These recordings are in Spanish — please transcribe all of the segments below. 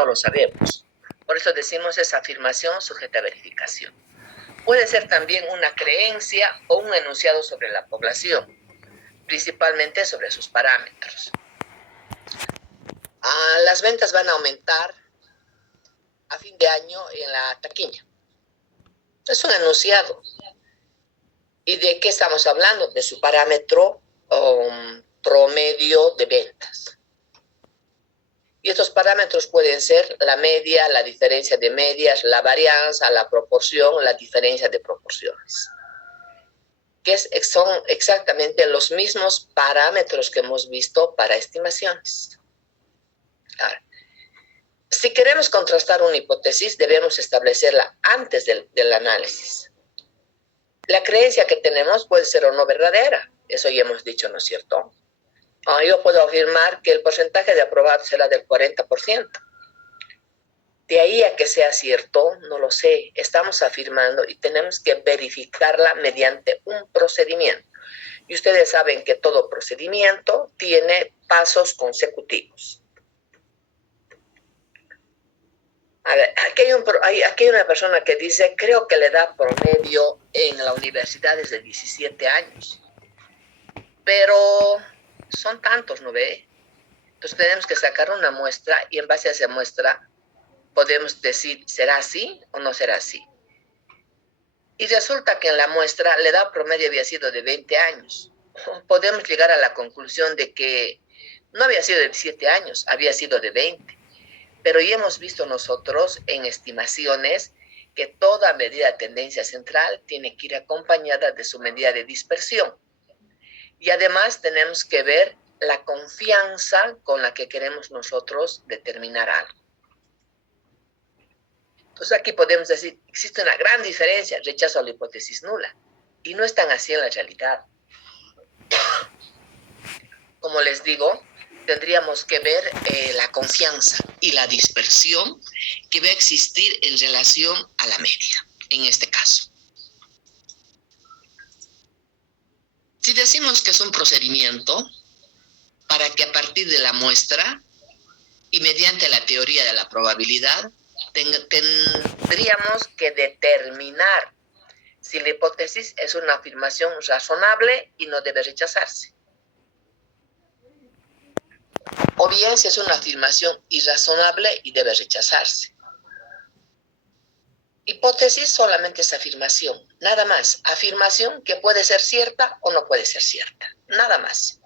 no lo sabemos. Por eso decimos es afirmación sujeta a verificación. Puede ser también una creencia o un enunciado sobre la población, principalmente sobre sus parámetros. Las ventas van a aumentar a fin de año en la taquilla. Es un enunciado. ¿Y de qué estamos hablando? De su parámetro promedio de ventas. Y estos parámetros pueden ser la media, la diferencia de medias, la varianza, la proporción, la diferencia de proporciones. Que son exactamente los mismos parámetros que hemos visto para estimaciones. Ahora, si queremos contrastar una hipótesis, debemos establecerla antes del análisis. La creencia que tenemos puede ser o no verdadera, eso ya hemos dicho, ¿no es cierto? Yo puedo afirmar que el porcentaje de aprobados será del 40%. De ahí a que sea cierto, no lo sé. Estamos afirmando y tenemos que verificarla mediante un procedimiento. Y ustedes saben que todo procedimiento tiene pasos consecutivos. A ver, aquí hay una persona que dice, creo que la edad promedio en la universidad es de 17 años. Pero son tantos, ¿no ve? Entonces tenemos que sacar una muestra y en base a esa muestra podemos decir, ¿será así o no será así? Y resulta que en la muestra la edad promedio había sido de 20 años. Podemos llegar a la conclusión de que no había sido de 17 años, había sido de 20. Pero ya hemos visto nosotros en estimaciones que toda medida de tendencia central tiene que ir acompañada de su medida de dispersión. Y además tenemos que ver la confianza con la que queremos nosotros determinar algo. Entonces aquí podemos decir, existe una gran diferencia, rechazo a la hipótesis nula. Y no es tan así en la realidad. Como les digo, tendríamos que ver la confianza y la dispersión que va a existir en relación a la media, en este caso. Si decimos que es un procedimiento para que a partir de la muestra y mediante la teoría de la probabilidad, tendríamos que determinar si la hipótesis es una afirmación razonable y no debe rechazarse. O bien si es una afirmación irrazonable y debe rechazarse. Hipótesis solamente es afirmación, nada más. Afirmación que puede ser cierta o no puede ser cierta, nada más.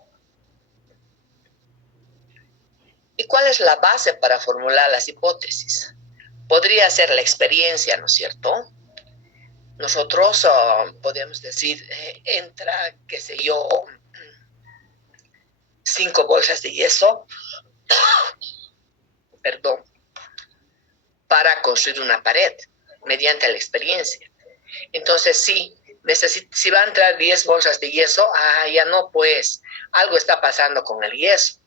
¿Y cuál es la base para formular las hipótesis? Podría ser la experiencia, ¿no es cierto? Nosotros podemos decir, entra, qué sé yo, 5 bolsas de yeso, perdón, para construir una pared mediante la experiencia. Entonces, sí, si va a entrar 10 bolsas de yeso, ya no, pues, algo está pasando con el yeso.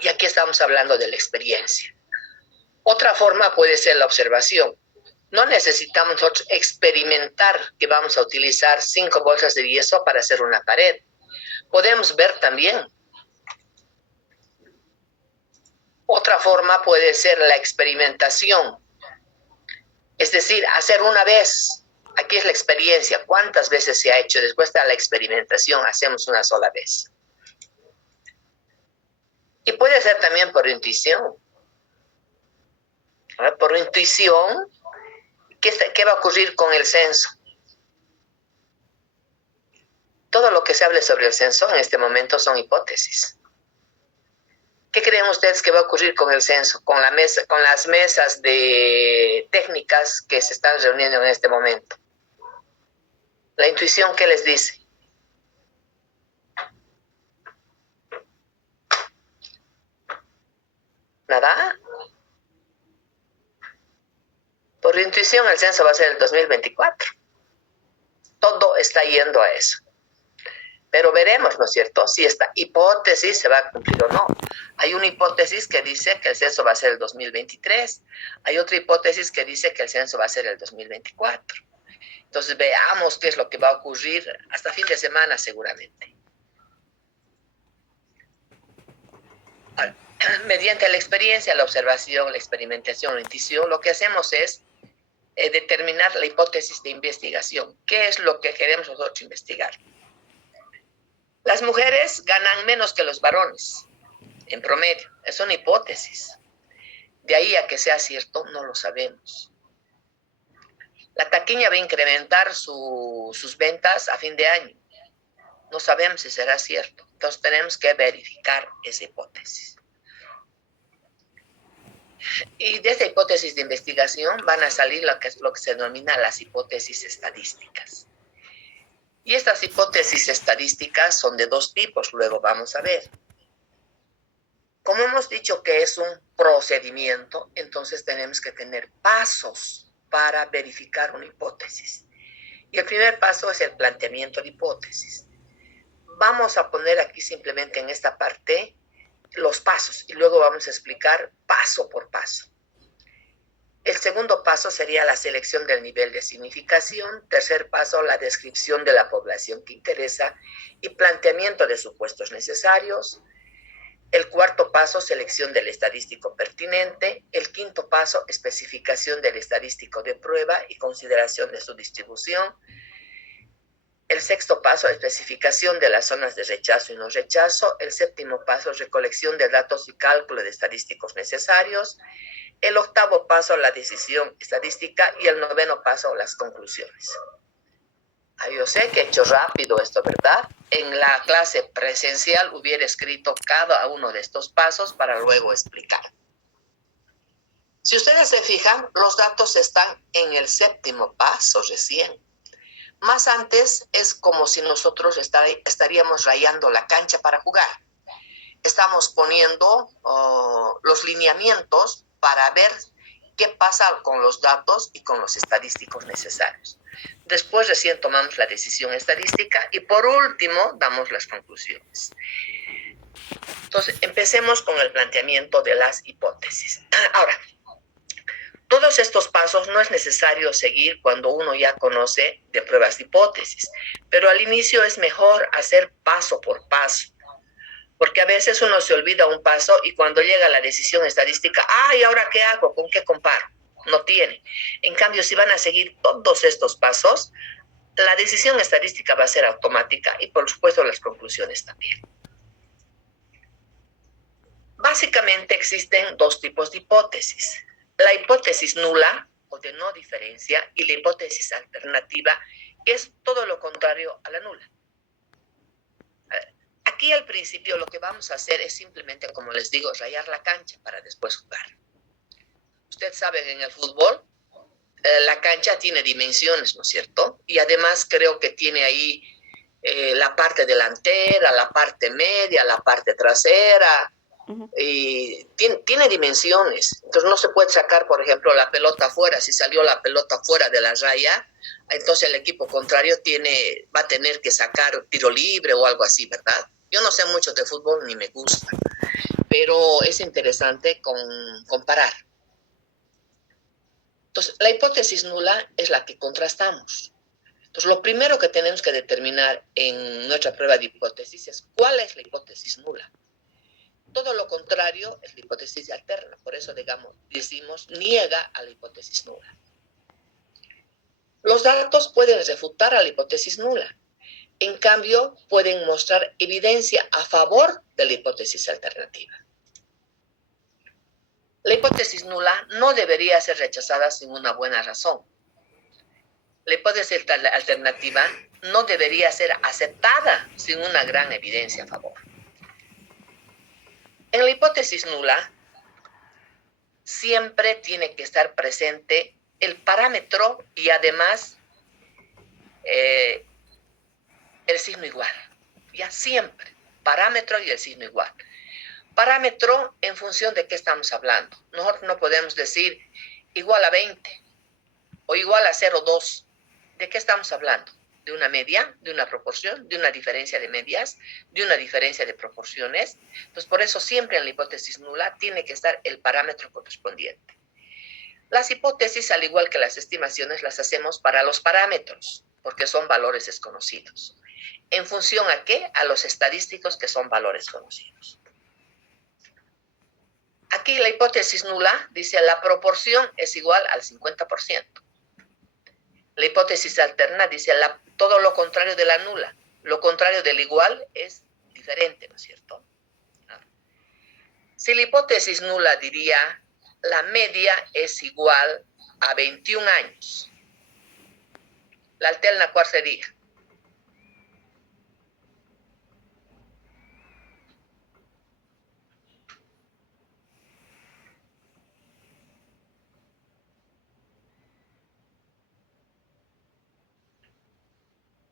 Y aquí estamos hablando de la experiencia. Otra forma puede ser la observación. No necesitamos nosotros experimentar que vamos a utilizar 5 bolsas de yeso para hacer una pared. Podemos ver también. Otra forma puede ser la experimentación. Es decir, hacer una vez. Aquí es la experiencia. ¿Cuántas veces se ha hecho? Después de la experimentación hacemos una sola vez. Y puede ser también por intuición. Por intuición, ¿qué va a ocurrir con el censo? Todo lo que se hable sobre el censo en este momento son hipótesis. ¿Qué creen ustedes que va a ocurrir con el censo, con las mesas de técnicas que se están reuniendo en este momento? La intuición, ¿qué les dice? ¿Nada? Por intuición, el censo va a ser el 2024. Todo está yendo a eso. Pero veremos, ¿no es cierto?, si esta hipótesis se va a cumplir o no. Hay una hipótesis que dice que el censo va a ser el 2023. Hay otra hipótesis que dice que el censo va a ser el 2024. Entonces veamos qué es lo que va a ocurrir hasta fin de semana seguramente. mediante la experiencia, la observación, la experimentación, la intuición, lo que hacemos es determinar la hipótesis de investigación. ¿Qué es lo que queremos nosotros investigar? Las mujeres ganan menos que los varones, en promedio. Es una hipótesis. De ahí a que sea cierto, no lo sabemos. La taquilla va a incrementar sus ventas a fin de año. No sabemos si será cierto. Entonces tenemos que verificar esa hipótesis. Y de esa hipótesis de investigación van a salir lo que se denomina las hipótesis estadísticas. Y estas hipótesis estadísticas son de dos tipos, luego vamos a ver. Como hemos dicho que es un procedimiento, entonces tenemos que tener pasos para verificar una hipótesis. Y el primer paso es el planteamiento de hipótesis. Vamos a poner aquí simplemente en esta parte los pasos y luego vamos a explicar paso por paso. El segundo paso sería la selección del nivel de significación. Tercer paso, la descripción de la población que interesa y planteamiento de supuestos necesarios. El cuarto paso, selección del estadístico pertinente. El quinto paso, especificación del estadístico de prueba y consideración de su distribución. El sexto paso, especificación de las zonas de rechazo y no rechazo. El séptimo paso, recolección de datos y cálculo de estadísticos necesarios. El octavo paso, la decisión estadística. Y el noveno paso, las conclusiones. Yo sé que he hecho rápido esto, ¿verdad? En la clase presencial hubiera escrito cada uno de estos pasos para luego explicar. Si ustedes se fijan, los datos están en el séptimo paso recién. Más antes es como si nosotros estaríamos rayando la cancha para jugar. Estamos poniendo los lineamientos para ver qué pasa con los datos y con los estadísticos necesarios. Después recién tomamos la decisión estadística y por último damos las conclusiones. Entonces, empecemos con el planteamiento de las hipótesis. Ahora, todos estos pasos no es necesario seguir cuando uno ya conoce de pruebas de hipótesis, pero al inicio es mejor hacer paso por paso, porque a veces uno se olvida un paso y cuando llega la decisión estadística, ¿y ahora qué hago? ¿Con qué comparo? No tiene. En cambio, si van a seguir todos estos pasos, la decisión estadística va a ser automática y por supuesto las conclusiones también. Básicamente existen dos tipos de hipótesis. La hipótesis nula o de no diferencia y la hipótesis alternativa, que es todo lo contrario a la nula. Aquí al principio lo que vamos a hacer es simplemente, como les digo, rayar la cancha para después jugar. Ustedes saben, en el fútbol la cancha tiene dimensiones, ¿no es cierto? Y además creo que tiene ahí la parte delantera, la parte media, la parte trasera, y tiene dimensiones. Entonces no se puede sacar, por ejemplo, la pelota afuera. Si salió la pelota fuera de la raya, entonces el equipo contrario va a tener que sacar tiro libre o algo así, ¿verdad? Yo no sé mucho de fútbol ni me gusta, pero es interesante comparar. Entonces, la hipótesis nula es la que contrastamos. Entonces, lo primero que tenemos que determinar en nuestra prueba de hipótesis es cuál es la hipótesis nula. Todo lo contrario es la hipótesis alterna. Por eso, decimos niega a la hipótesis nula. Los datos pueden refutar a la hipótesis nula. En cambio, pueden mostrar evidencia a favor de la hipótesis alternativa. La hipótesis nula no debería ser rechazada sin una buena razón. La hipótesis alternativa no debería ser aceptada sin una gran evidencia a favor. En la hipótesis nula, siempre tiene que estar presente el parámetro y además el signo igual. Ya siempre, parámetro y el signo igual. Parámetro en función de qué estamos hablando. Nosotros no podemos decir igual a 20 o igual a 0,2. ¿De qué estamos hablando? ¿De una media? ¿De una proporción? ¿De una diferencia de medias? ¿De una diferencia de proporciones? Entonces, por eso siempre en la hipótesis nula tiene que estar el parámetro correspondiente. Las hipótesis, al igual que las estimaciones, las hacemos para los parámetros, porque son valores desconocidos. ¿En función a qué? A los estadísticos, que son valores conocidos. Aquí la hipótesis nula dice la proporción es igual al 50%. La hipótesis alterna dice todo lo contrario de la nula. Lo contrario del igual es diferente, ¿no es cierto? Si la hipótesis nula diría la media es igual a 21 años. La alterna, ¿cuál sería?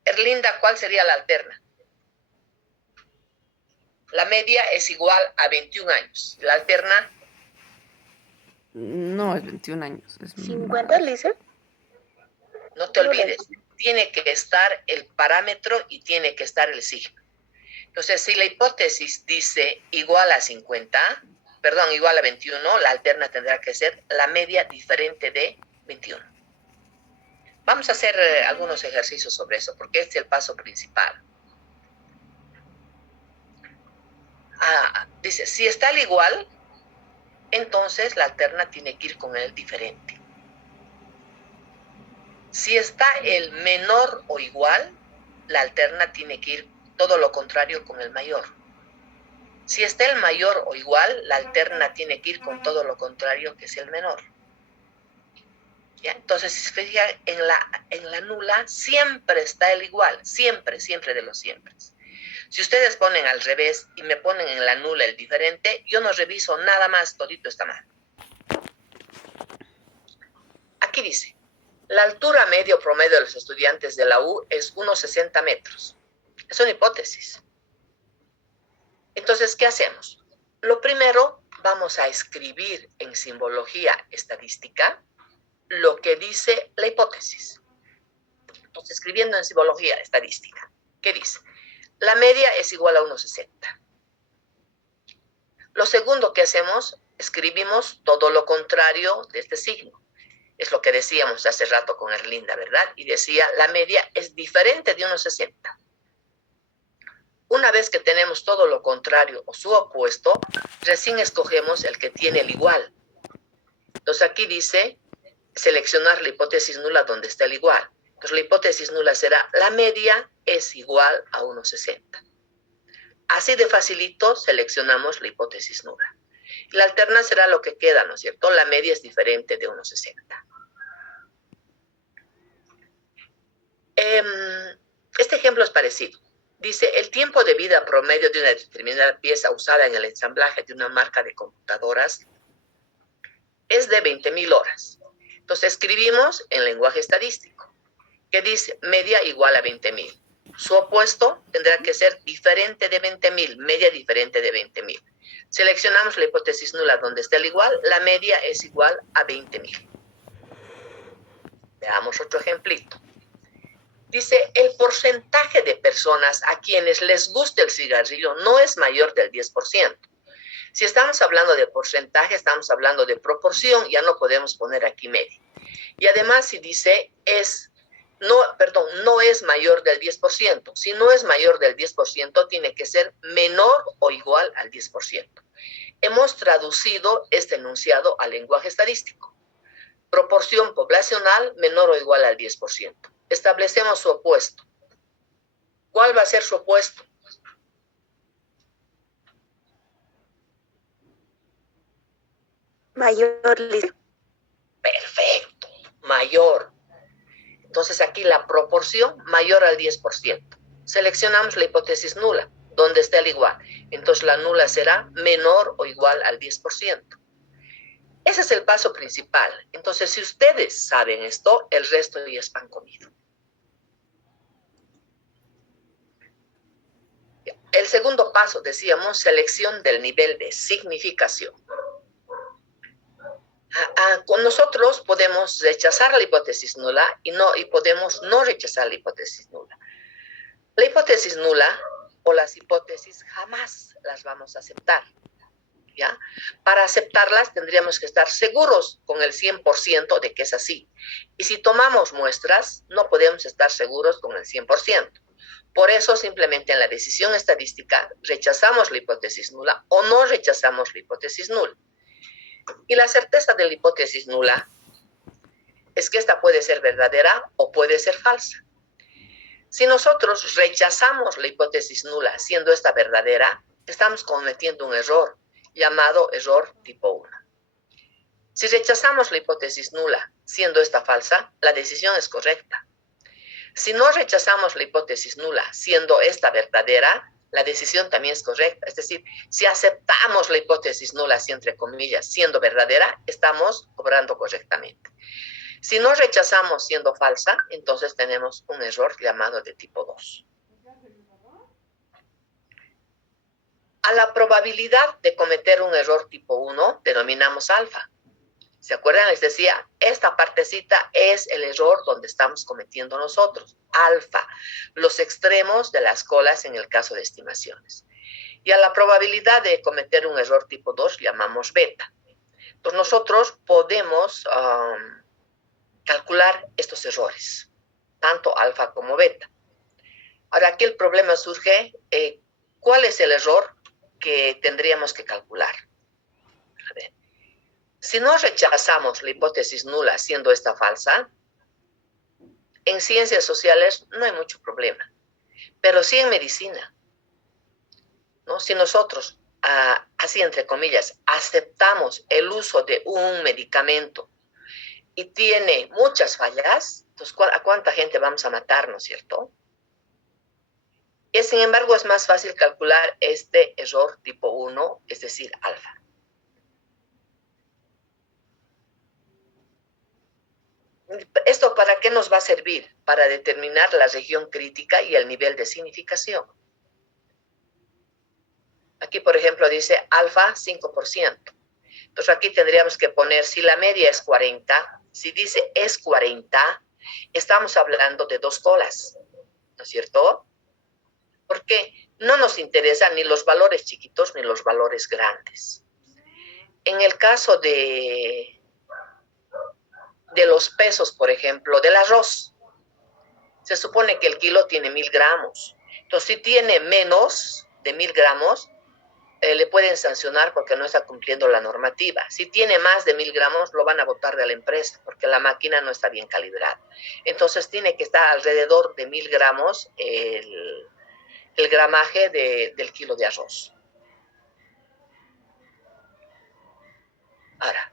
Erlinda, ¿cuál sería la alterna? La media es igual a 21 años. La alterna. No, es 21 años. Es 50, Lisa. No te olvides, tiene que estar el parámetro y tiene que estar el signo. Entonces, si la hipótesis dice igual a 21, la alterna tendrá que ser la media diferente de 21. Vamos a hacer algunos ejercicios sobre eso, porque este es el paso principal. Dice, si está al igual, entonces la alterna tiene que ir con el diferente. Si está el menor o igual, la alterna tiene que ir todo lo contrario con el mayor. Si está el mayor o igual, la alterna tiene que ir con todo lo contrario que es el menor. ¿Ya? Entonces, si se fijan, en la nula siempre está el igual, siempre de los siempre. Si ustedes ponen al revés y me ponen en la nula el diferente, yo no reviso nada más, todito está mal. Aquí dice, la altura medio promedio de los estudiantes de la U es 1,60 metros. Es una hipótesis. Entonces, ¿qué hacemos? Lo primero, vamos a escribir en simbología estadística lo que dice la hipótesis. Entonces, escribiendo en simbología estadística, ¿qué dice? La media es igual a 1,60. Lo segundo que hacemos, escribimos todo lo contrario de este signo. Es lo que decíamos hace rato con Erlinda, ¿verdad? Y decía, la media es diferente de 1,60. Una vez que tenemos todo lo contrario o su opuesto, recién escogemos el que tiene el igual. Entonces aquí dice, seleccionar la hipótesis nula donde está el igual. Entonces la hipótesis nula será, la media es igual a 1,60. Así de facilito seleccionamos la hipótesis nula. La alterna será lo que queda, ¿no es cierto? La media es diferente de 1,60. Este ejemplo es parecido. Dice, el tiempo de vida promedio de una determinada pieza usada en el ensamblaje de una marca de computadoras es de 20.000 horas. Entonces escribimos en lenguaje estadístico, que dice media igual a 20.000. Su opuesto tendrá que ser diferente de 20.000, media diferente de 20.000. Seleccionamos la hipótesis nula donde está el igual, la media es igual a 20.000. Veamos otro ejemplito. Dice, el porcentaje de personas a quienes les gusta el cigarrillo no es mayor del 10%. Si estamos hablando de porcentaje, estamos hablando de proporción, ya no podemos poner aquí media. Y además si dice, no es mayor del 10%. Si no es mayor del 10%, tiene que ser menor o igual al 10%. Hemos traducido este enunciado al lenguaje estadístico. Proporción poblacional menor o igual al 10%. Establecemos su opuesto. ¿Cuál va a ser su opuesto? Mayor. Perfecto, mayor. Entonces aquí la proporción mayor al 10%. Seleccionamos la hipótesis nula, donde está el igual. Entonces la nula será menor o igual al 10%. Ese es el paso principal. Entonces, si ustedes saben esto, el resto ya es pan comido. El segundo paso, decíamos, selección del nivel de significación. Con nosotros podemos rechazar la hipótesis nula y podemos no rechazar la hipótesis nula. La hipótesis nula o las hipótesis jamás las vamos a aceptar. ¿Ya? Para aceptarlas tendríamos que estar seguros con el 100% de que es así. Y si tomamos muestras, no podemos estar seguros con el 100%. Por eso, simplemente en la decisión estadística, rechazamos la hipótesis nula o no rechazamos la hipótesis nula. Y la certeza de la hipótesis nula es que esta puede ser verdadera o puede ser falsa. Si nosotros rechazamos la hipótesis nula siendo esta verdadera, estamos cometiendo un error llamado error tipo 1. Si rechazamos la hipótesis nula siendo esta falsa, la decisión es correcta. Si no rechazamos la hipótesis nula siendo esta verdadera, la decisión también es correcta. Es decir, si aceptamos la hipótesis nula, así entre comillas, siendo verdadera, estamos obrando correctamente. Si no rechazamos siendo falsa, entonces tenemos un error llamado de tipo 2. A la probabilidad de cometer un error tipo 1 denominamos alfa. ¿Se acuerdan? Les decía, esta partecita es el error donde estamos cometiendo nosotros, alfa, los extremos de las colas en el caso de estimaciones. Y a la probabilidad de cometer un error tipo 2 llamamos beta. Entonces nosotros podemos calcular estos errores, tanto alfa como beta. Ahora aquí el problema surge, ¿cuál es el error que tendríamos que calcular? A ver. Si no rechazamos la hipótesis nula siendo esta falsa, en ciencias sociales no hay mucho problema, pero sí en medicina, ¿no? Si nosotros, así entre comillas, aceptamos el uso de un medicamento y tiene muchas fallas, entonces ¿a cuánta gente vamos a matar, no es cierto? Y sin embargo es más fácil calcular este error tipo 1, es decir, alfa. ¿Esto para qué nos va a servir? Para determinar la región crítica y el nivel de significación. Aquí, por ejemplo, dice alfa 5%. Entonces aquí tendríamos que poner, si la media es 40, si dice es 40, estamos hablando de 2 colas, ¿no es cierto? Porque no nos interesan ni los valores chiquitos ni los valores grandes. En el caso de los pesos, por ejemplo, del arroz, se supone que el kilo tiene 1000 gramos. Entonces, si tiene menos de 1000 gramos, le pueden sancionar porque no está cumpliendo la normativa. Si tiene más de 1000 gramos, lo van a botar de la empresa porque la máquina no está bien calibrada. Entonces, tiene que estar alrededor de 1000 gramos el gramaje del kilo de arroz. Ahora,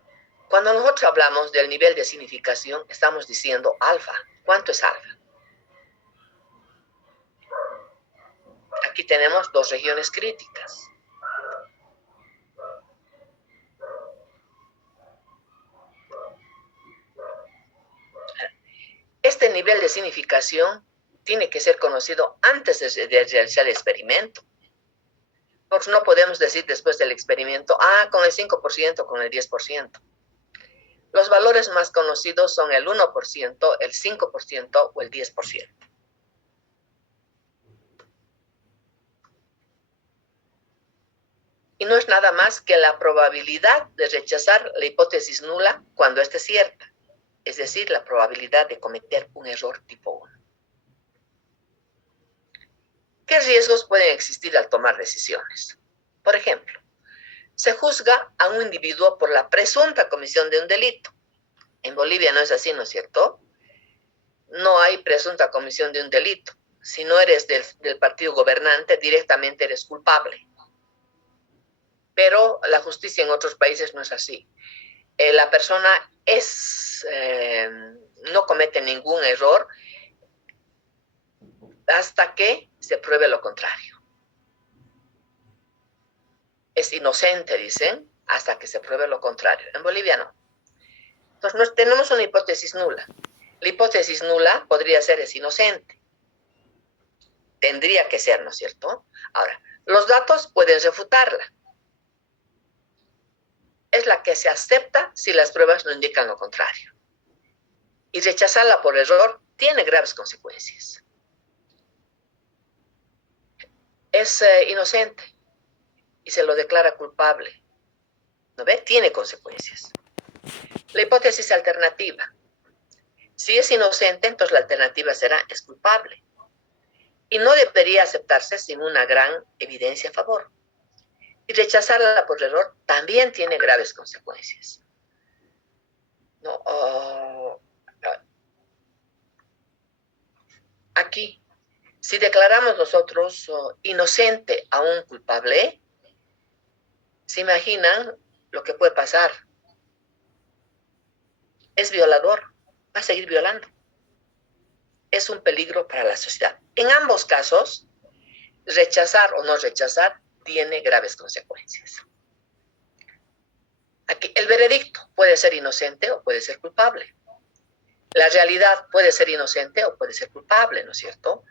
cuando nosotros hablamos del nivel de significación, estamos diciendo alfa. ¿Cuánto es alfa? Aquí tenemos 2 regiones críticas. Este nivel de significación tiene que ser conocido antes de realizar el experimento. Nosotros no podemos decir después del experimento, con el 5%, con el 10%. Los valores más conocidos son el 1%, el 5% o el 10%. Y no es nada más que la probabilidad de rechazar la hipótesis nula cuando ésta es cierta. Es decir, la probabilidad de cometer un error tipo 1. ¿Qué riesgos pueden existir al tomar decisiones? Por ejemplo, se juzga a un individuo por la presunta comisión de un delito. En Bolivia no es así, ¿no es cierto? No hay presunta comisión de un delito. Si no eres del partido gobernante, directamente eres culpable. Pero la justicia en otros países no es así. La persona no comete ningún error hasta que se pruebe lo contrario. Es inocente, dicen, hasta que se pruebe lo contrario. En Bolivia no. Entonces tenemos una hipótesis nula. La hipótesis nula podría ser es inocente. Tendría que ser, ¿no es cierto? Ahora, los datos pueden refutarla. Es la que se acepta si las pruebas no indican lo contrario. Y rechazarla por error tiene graves consecuencias. Es inocente y se lo declara culpable. ¿No ve? Tiene consecuencias. La hipótesis alternativa. Si es inocente, entonces la alternativa será es culpable. Y no debería aceptarse sin una gran evidencia a favor. Y rechazarla por error también tiene graves consecuencias. ¿No? Aquí, si declaramos nosotros inocente a un culpable, ¿se imaginan lo que puede pasar? Es violador, va a seguir violando. Es un peligro para la sociedad. En ambos casos, rechazar o no rechazar tiene graves consecuencias. Aquí, el veredicto puede ser inocente o puede ser culpable. La realidad puede ser inocente o puede ser culpable, ¿no es cierto?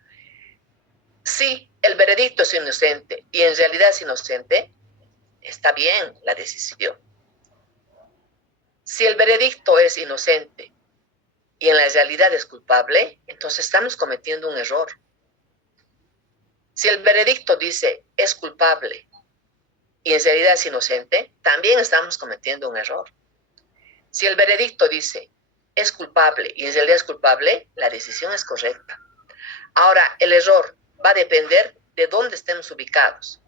Si el veredicto es inocente y en realidad es inocente, está bien la decisión. Si el veredicto es inocente y en la realidad es culpable, entonces estamos cometiendo un error. Si el veredicto dice es culpable y en realidad es inocente, también estamos cometiendo un error. Si el veredicto dice es culpable y en realidad es culpable, la decisión es correcta. Ahora, el error va a depender de dónde estemos ubicados.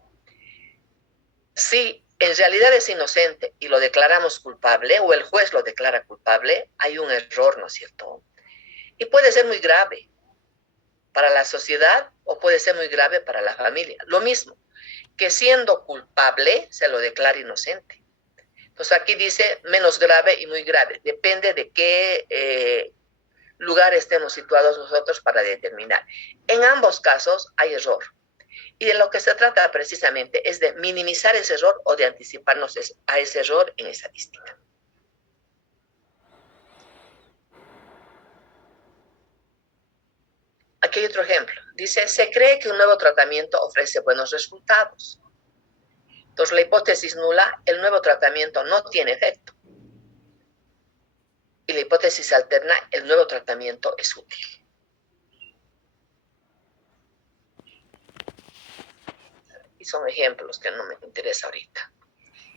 Si en realidad es inocente y lo declaramos culpable o el juez lo declara culpable, hay un error, ¿no es cierto? Y puede ser muy grave para la sociedad o puede ser muy grave para la familia. Lo mismo, que siendo culpable se lo declara inocente. Entonces aquí dice menos grave y muy grave. Depende de qué lugar estemos situados nosotros para determinar. En ambos casos hay error. Y de lo que se trata precisamente es de minimizar ese error o de anticiparnos a ese error en estadística. Aquí hay otro ejemplo. Dice, se cree que un nuevo tratamiento ofrece buenos resultados. Entonces, la hipótesis nula, el nuevo tratamiento no tiene efecto. Y la hipótesis alterna, el nuevo tratamiento es útil. Y son ejemplos que no me interesa ahorita.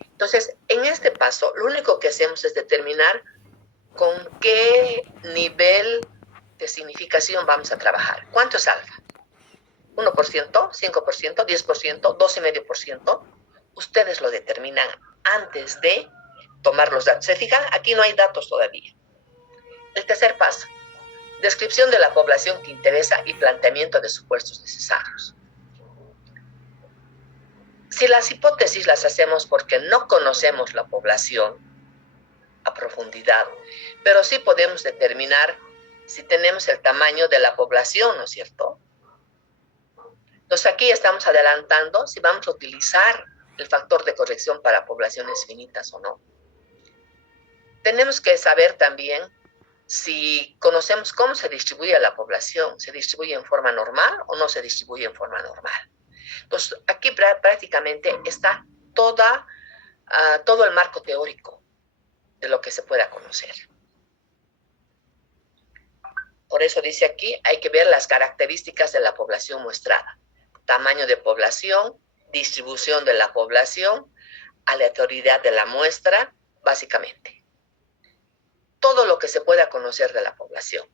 Entonces, en este paso, lo único que hacemos es determinar con qué nivel de significación vamos a trabajar. ¿Cuánto es alfa? ¿1%, 5%, 10%, 12,5%? Ustedes lo determinan antes de tomar los datos. ¿Se fijan? Aquí no hay datos todavía. El tercer paso, descripción de la población que interesa y planteamiento de supuestos necesarios. Si las hipótesis las hacemos porque no conocemos la población a profundidad, pero sí podemos determinar si tenemos el tamaño de la población, ¿no es cierto? Entonces aquí estamos adelantando si vamos a utilizar el factor de corrección para poblaciones finitas o no. Tenemos que saber también si conocemos cómo se distribuye la población, ¿se distribuye en forma normal o no se distribuye en forma normal? Entonces, aquí prácticamente está todo el marco teórico de lo que se pueda conocer. Por eso dice aquí, hay que ver las características de la población muestrada. Tamaño de población, distribución de la población, aleatoriedad de la muestra, básicamente. Todo lo que se pueda conocer de la población.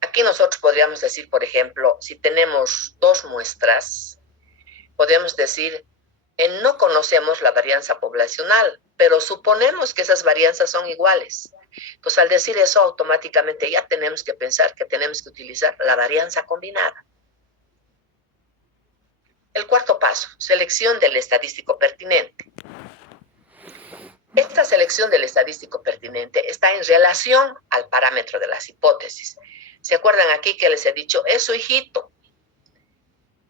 Aquí nosotros podríamos decir, por ejemplo, si tenemos 2 muestras, podemos decir, no conocemos la varianza poblacional, pero suponemos que esas varianzas son iguales. Entonces, al decir eso, automáticamente ya tenemos que pensar que tenemos que utilizar la varianza combinada. El cuarto paso, selección del estadístico pertinente. Esta selección del estadístico pertinente está en relación al parámetro de las hipótesis. ¿Se acuerdan aquí que les he dicho, es su hijito?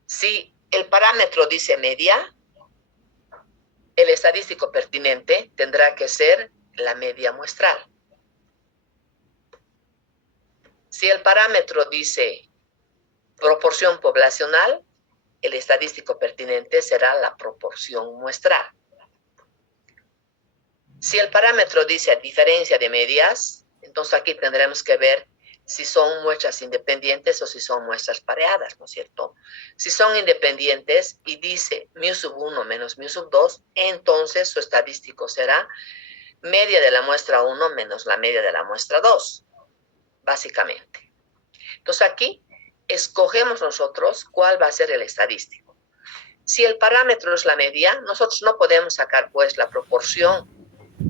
Si el parámetro dice media, el estadístico pertinente tendrá que ser la media muestral. Si el parámetro dice proporción poblacional, el estadístico pertinente será la proporción muestral. Si el parámetro dice diferencia de medias, entonces aquí tendremos que ver si son muestras independientes o si son muestras pareadas, ¿no es cierto? Si son independientes y dice μ1 menos μ2, entonces su estadístico será media de la muestra 1 menos la media de la muestra 2, básicamente. Entonces aquí escogemos nosotros cuál va a ser el estadístico. Si el parámetro es la media, nosotros no podemos sacar pues la proporción,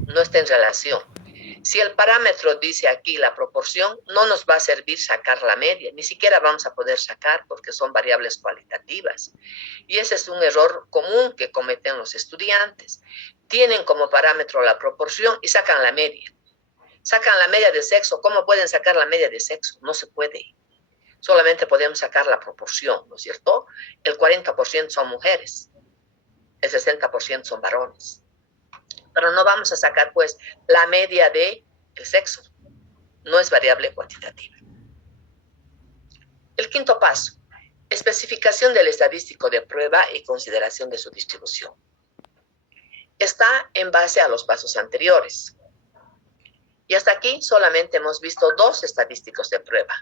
no está en relación. Si el parámetro dice aquí la proporción, no nos va a servir sacar la media, ni siquiera vamos a poder sacar porque son variables cualitativas. Y ese es un error común que cometen los estudiantes. Tienen como parámetro la proporción y sacan la media. Sacan la media de sexo. ¿Cómo pueden sacar la media de sexo? No se puede. Solamente podemos sacar la proporción, ¿no es cierto? El 40% son mujeres, el 60% son varones. Pero no vamos a sacar, pues, la media del sexo. No es variable cuantitativa. El quinto paso, especificación del estadístico de prueba y consideración de su distribución. Está en base a los pasos anteriores. Y hasta aquí solamente hemos visto dos estadísticos de prueba,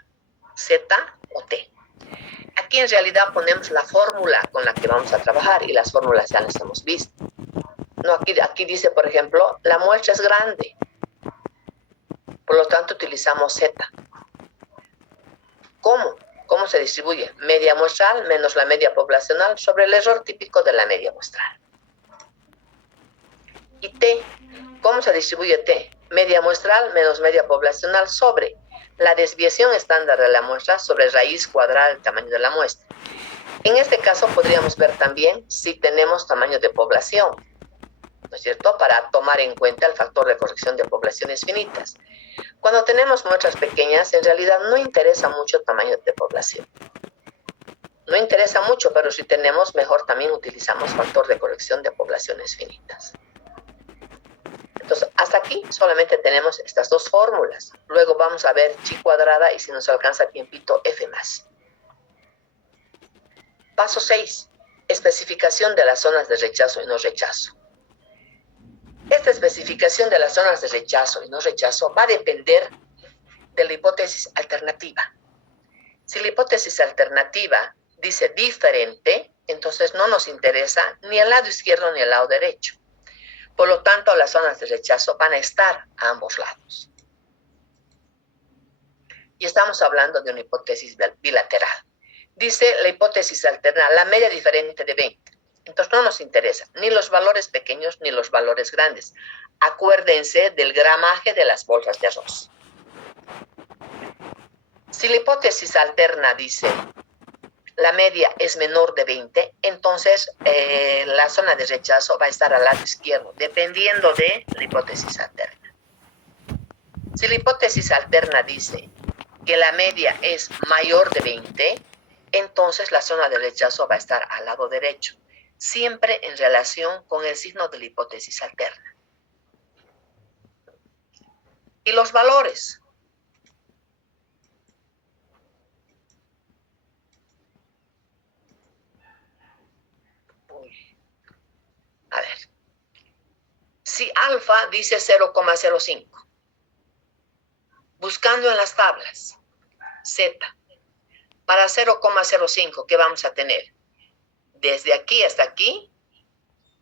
Z o T. Aquí en realidad ponemos la fórmula con la que vamos a trabajar y las fórmulas ya las hemos visto. No, aquí dice, por ejemplo, la muestra es grande. Por lo tanto, utilizamos Z. ¿Cómo? ¿Cómo se distribuye? Media muestral menos la media poblacional sobre el error típico de la media muestral. Y T. ¿Cómo se distribuye T? Media muestral menos media poblacional sobre la desviación estándar de la muestra sobre raíz cuadrada del tamaño de la muestra. En este caso podríamos ver también si tenemos tamaño de población, ¿no es cierto? Para tomar en cuenta el factor de corrección de poblaciones finitas. Cuando tenemos muestras pequeñas, en realidad no interesa mucho el tamaño de población. No interesa mucho, pero si tenemos, mejor también utilizamos factor de corrección de poblaciones finitas. Entonces, hasta aquí solamente tenemos estas dos fórmulas. Luego vamos a ver chi cuadrada y si nos alcanza tiempito, f más. Paso 6. Especificación de las zonas de rechazo y no rechazo. Esta especificación de las zonas de rechazo y no rechazo va a depender de la hipótesis alternativa. Si la hipótesis alternativa dice diferente, entonces no nos interesa ni el lado izquierdo ni el lado derecho. Por lo tanto, las zonas de rechazo van a estar a ambos lados. Y estamos hablando de una hipótesis bilateral. Dice la hipótesis alterna, la media diferente de 20. Entonces no nos interesa ni los valores pequeños ni los valores grandes. Acuérdense del gramaje de las bolsas de arroz. Si la hipótesis alterna dice la media es menor de 20, entonces la zona de rechazo va a estar al lado izquierdo, dependiendo de la hipótesis alterna. Si la hipótesis alterna dice que la media es mayor de 20, entonces la zona de rechazo va a estar al lado derecho, siempre en relación con el signo de la hipótesis alterna. Y los valores. A ver, si alfa dice 0,05, buscando en las tablas, Z, para 0,05, ¿qué vamos a tener? Desde aquí hasta aquí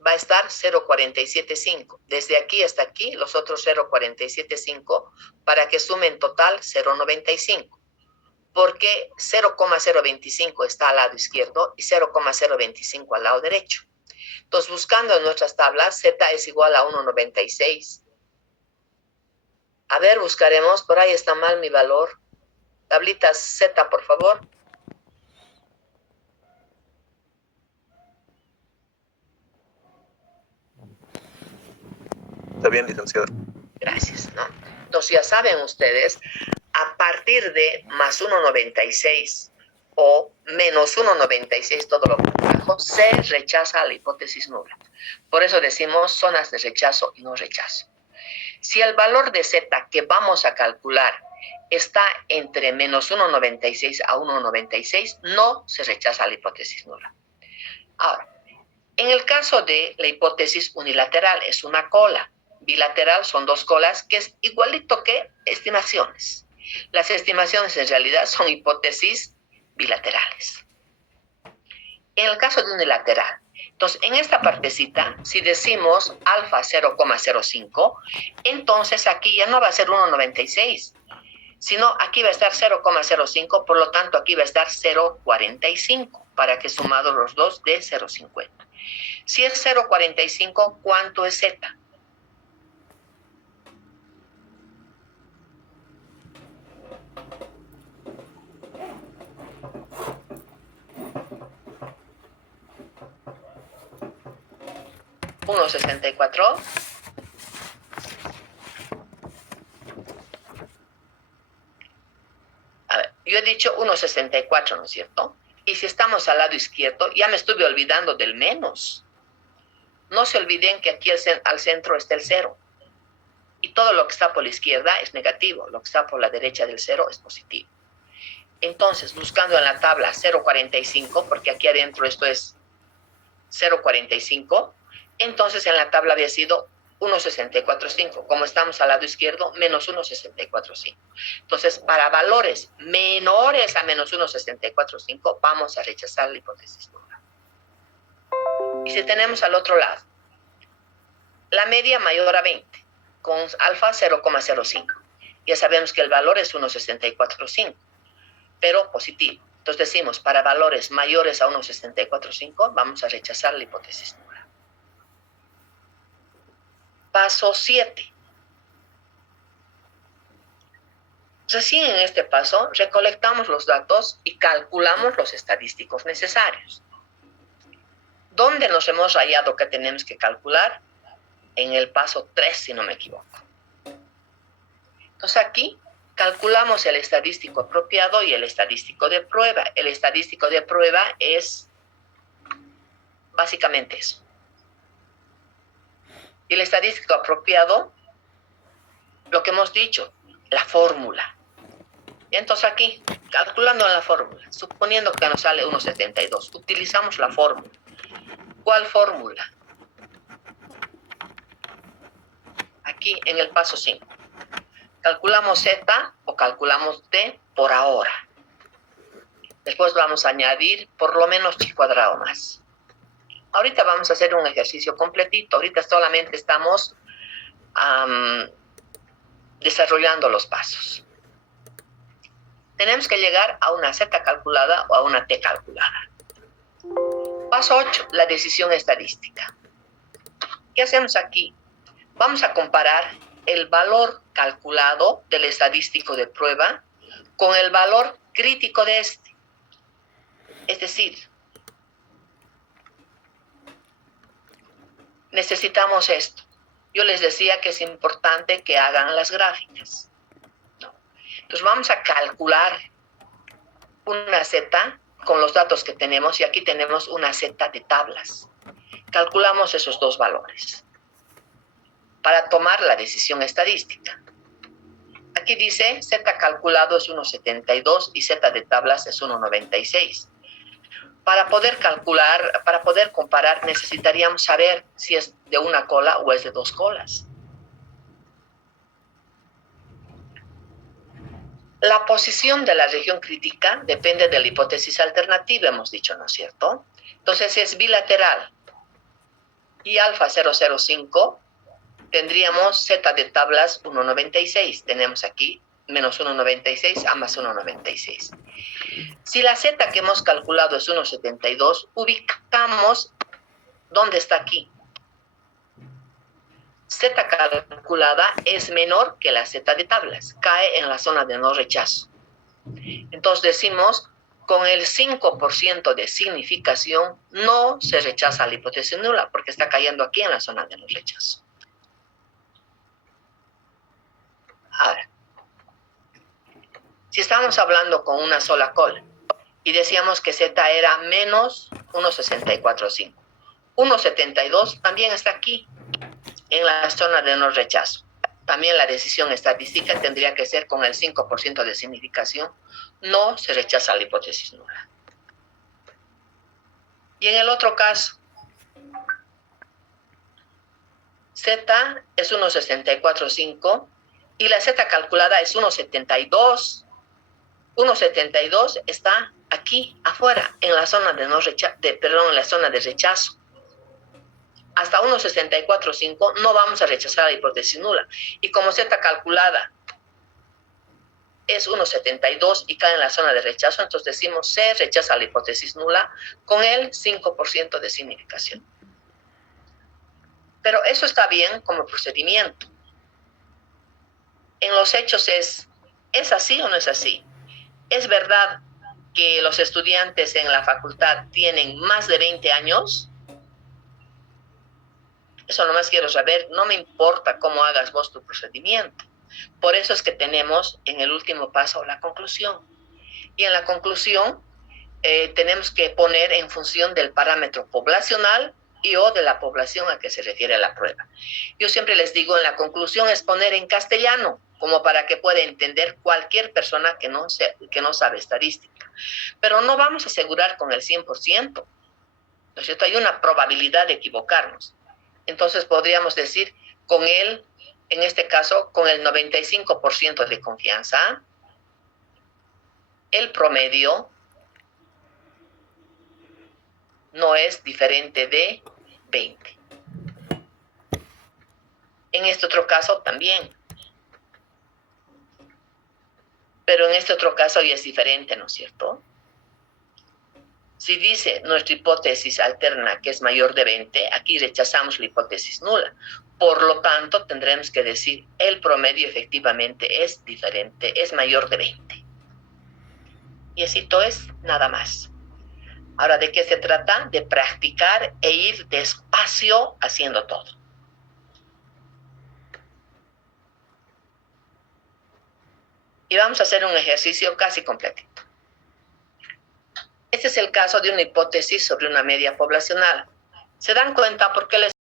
va a estar 0,475. Desde aquí hasta aquí, los otros 0,475, para que sume en total 0,95. Porque 0,025 está al lado izquierdo y 0,025 al lado derecho. Entonces, buscando en nuestras tablas, Z es igual a 1,96. A ver, buscaremos. Por ahí está mal mi valor. Tablitas Z, por favor. Está bien, licenciada. Gracias, ¿no? Entonces, ya saben ustedes, a partir de más 1,96 o menos 1,96, todo lo que abajo, se rechaza la hipótesis nula. Por eso decimos zonas de rechazo y no rechazo. Si el valor de Z que vamos a calcular está entre menos 1,96 a 1,96, no se rechaza la hipótesis nula. Ahora, en el caso de la hipótesis unilateral, es una cola. Bilateral son dos colas, que es igualito que estimaciones. Las estimaciones en realidad son hipótesis bilaterales. En el caso de unilateral, entonces en esta partecita, si decimos alfa 0,05, entonces aquí ya no va a ser 1,96, sino aquí va a estar 0,05, por lo tanto aquí va a estar 0,45, para que sumados los dos dé 0,50. Si es 0,45, ¿cuánto es Z? $1,64. A ver, yo he dicho 1,64, ¿no es cierto? Y si estamos al lado izquierdo, ya me estuve olvidando del menos. No se olviden que aquí al centro está el 0. Y todo lo que está por la izquierda es negativo. Lo que está por la derecha del 0 es positivo. Entonces, buscando en la tabla 0,45, porque aquí adentro esto es 0,45, entonces en la tabla había sido 1,645. Como estamos al lado izquierdo, menos 1,645. Entonces, para valores menores a menos 1,645, vamos a rechazar la hipótesis nula. Y si tenemos al otro lado, la media mayor a 20, con alfa 0,05. Ya sabemos que el valor es 1,645, pero positivo. Entonces decimos, para valores mayores a 1,645, vamos a rechazar la hipótesis nula. Paso 7. Recién en este paso, recolectamos los datos y calculamos los estadísticos necesarios. ¿Dónde nos hemos rayado que tenemos que calcular? En el paso 3, si no me equivoco. Entonces aquí calculamos el estadístico apropiado y el estadístico de prueba. El estadístico de prueba es básicamente eso. Y el estadístico apropiado, lo que hemos dicho, la fórmula. Y entonces aquí, calculando la fórmula, suponiendo que nos sale 1,72, utilizamos la fórmula. ¿Cuál fórmula? Aquí en el paso 5. Calculamos Z o calculamos D por ahora. Después vamos a añadir por lo menos chi cuadrado más. Ahorita vamos a hacer un ejercicio completito. Ahorita solamente estamos desarrollando los pasos. Tenemos que llegar a una Z calculada o a una T calculada. Paso 8, la decisión estadística. ¿Qué hacemos aquí? Vamos a comparar el valor calculado del estadístico de prueba con el valor crítico de este. Es decir, necesitamos esto. Yo les decía que es importante que hagan las gráficas, ¿no? Entonces vamos a calcular una Z con los datos que tenemos y aquí tenemos una Z de tablas. Calculamos esos dos valores para tomar la decisión estadística. Aquí dice Z calculado es 1,72 y Z de tablas es 1,96. Para poder calcular, para poder comparar, necesitaríamos saber si es de una cola o es de dos colas. La posición de la región crítica depende de la hipótesis alternativa, hemos dicho, ¿no es cierto? Entonces, si es bilateral y alfa 0,05, tendríamos Z de tablas 1,96. Tenemos aquí menos 1,96 a más 1,96. Si la Z que hemos calculado es 1,72, ubicamos dónde está aquí. Z calculada es menor que la Z de tablas, cae en la zona de no rechazo. Entonces decimos, con el 5% de significación no se rechaza la hipótesis nula, porque está cayendo aquí en la zona de no rechazo. Ahora, si estamos hablando con una sola cola y decíamos que Z era menos 1,645, 1,72 también está aquí, en la zona de no rechazo. También la decisión estadística tendría que ser con el 5% de significación, no se rechaza la hipótesis nula. Y en el otro caso, Z es 1,645 y la Z calculada es 1,72. 1,72 está aquí afuera, en la zona de en la zona de rechazo. Hasta 1,645 no vamos a rechazar la hipótesis nula. Y como Z calculada es 1,72 y cae en la zona de rechazo, entonces decimos se rechaza la hipótesis nula con el 5% de significación. Pero eso está bien como procedimiento. En los hechos ¿es así o no es así? ¿Es verdad que los estudiantes en la facultad tienen más de 20 años? Eso nomás quiero saber, no me importa cómo hagas vos tu procedimiento. Por eso es que tenemos en el último paso la conclusión. Y en la conclusión tenemos que poner en función del parámetro poblacional y o de la población a que se refiere la prueba. Yo siempre les digo, en la conclusión es poner en castellano, como para que pueda entender cualquier persona que no sabe estadística. Pero no vamos a asegurar con el 100%, ¿no es cierto? Hay una probabilidad de equivocarnos. Entonces podríamos decir en este caso, con el 95% de confianza, el promedio no es diferente de 20. En este otro caso también. Pero en este otro caso ya es diferente, ¿no es cierto? Si dice nuestra hipótesis alterna que es mayor de 20, aquí rechazamos la hipótesis nula. Por lo tanto, tendremos que decir el promedio efectivamente es diferente, es mayor de 20. Y así todo es nada más. Ahora, ¿de qué se trata? De practicar e ir despacio haciendo todo. Y vamos a hacer un ejercicio casi completito. Este es el caso de una hipótesis sobre una media poblacional. ¿Se dan cuenta por qué les